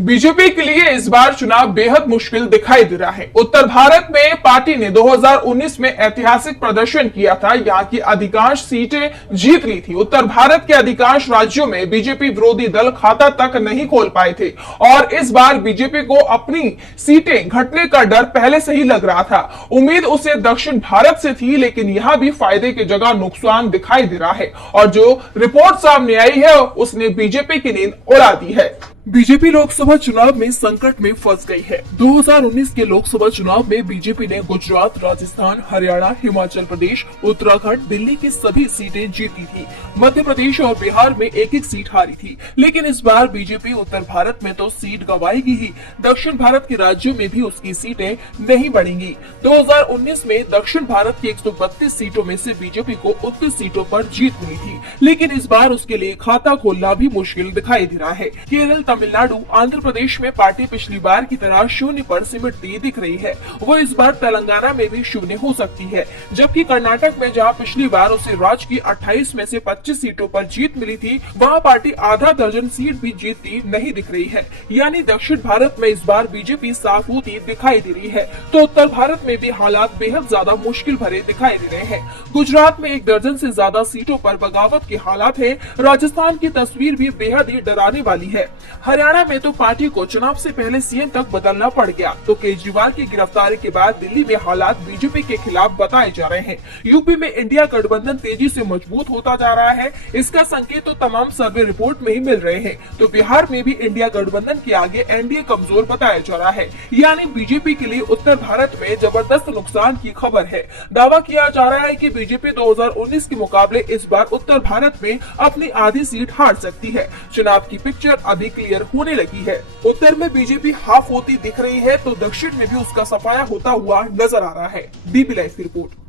BJP के लिए इस बार चुनाव बेहद मुश्किल दिखाई दे रहा है। उत्तर भारत में पार्टी ने 2019 में ऐतिहासिक प्रदर्शन किया था, यहाँ की अधिकांश सीटें जीत ली थी। उत्तर भारत के अधिकांश राज्यों में बीजेपी विरोधी दल खाता तक नहीं खोल पाए थे और इस बार बीजेपी को अपनी सीटें घटने का डर पहले से ही लग रहा था। उम्मीद उसे दक्षिण भारत से थी, लेकिन यहाँ भी फायदे की जगह नुकसान दिखाई दे रहा है और जो रिपोर्ट सामने आई है उसने बीजेपी की नींद उड़ा दी है। बीजेपी लोकसभा चुनाव में संकट में फंस गई है। 2019 के लोकसभा चुनाव में बीजेपी ने गुजरात, राजस्थान, हरियाणा, हिमाचल प्रदेश, उत्तराखंड, दिल्ली की सभी सीटें जीती थी। मध्य प्रदेश और बिहार में एक एक सीट हारी थी। लेकिन इस बार बीजेपी उत्तर भारत में तो सीट गंवाएगी ही, दक्षिण भारत के राज्यों में भी उसकी सीटें नहीं बढ़ेंगी। 2019 में दक्षिण भारत की 132 सीटों में से बीजेपी को 29 सीटों पर जीत मिली थी, लेकिन इस बार उसके लिए खाता खोलना भी मुश्किल दिखाई दे रहा है। केरल, तमिलनाडु, आंध्र प्रदेश में पार्टी पिछली बार की तरह शून्य पर सिमटती दिख रही है। वो इस बार तेलंगाना में भी शून्य हो सकती है, जबकि कर्नाटक में जहां पिछली बार उसे राज्य की 28 में से 25 सीटों पर जीत मिली थी, वहां पार्टी आधा दर्जन सीट भी जीतती नहीं दिख रही है। यानी दक्षिण भारत में इस बार बीजेपी साफ होती दिखाई दे रही है, तो उत्तर भारत में भी हालात बेहद ज्यादा मुश्किल भरे दिखाई दे रहे हैं। गुजरात में 1 दर्जन से ज्यादा सीटों पर बगावत के हालात है। राजस्थान की तस्वीर भी बेहद ही डराने वाली है। हरियाणा में तो पार्टी को चुनाव से पहले सीएम तक बदलना पड़ गया, तो केजरीवाल की गिरफ्तारी के बाद दिल्ली में हालात बीजेपी के खिलाफ बताए जा रहे हैं। यूपी में इंडिया गठबंधन तेजी से मजबूत होता जा रहा है, इसका संकेत तो तमाम सर्वे रिपोर्ट में ही मिल रहे हैं। तो बिहार में भी इंडिया गठबंधन के आगे एनडीए कमजोर बताया जा रहा है। यानी बीजेपी के लिए उत्तर भारत में जबरदस्त नुकसान की खबर है। दावा किया जा रहा है कि बीजेपी 2019 के मुकाबले इस बार उत्तर भारत में अपनी आधी सीट हार सकती है। चुनाव की पिक्चर अभी क्लियर होने लगी है। उत्तर में बीजेपी हाफ होती दिख रही है, तो दक्षिण में भी उसका सफाया होता हुआ नजर आ रहा है। बीपी लाइव की रिपोर्ट।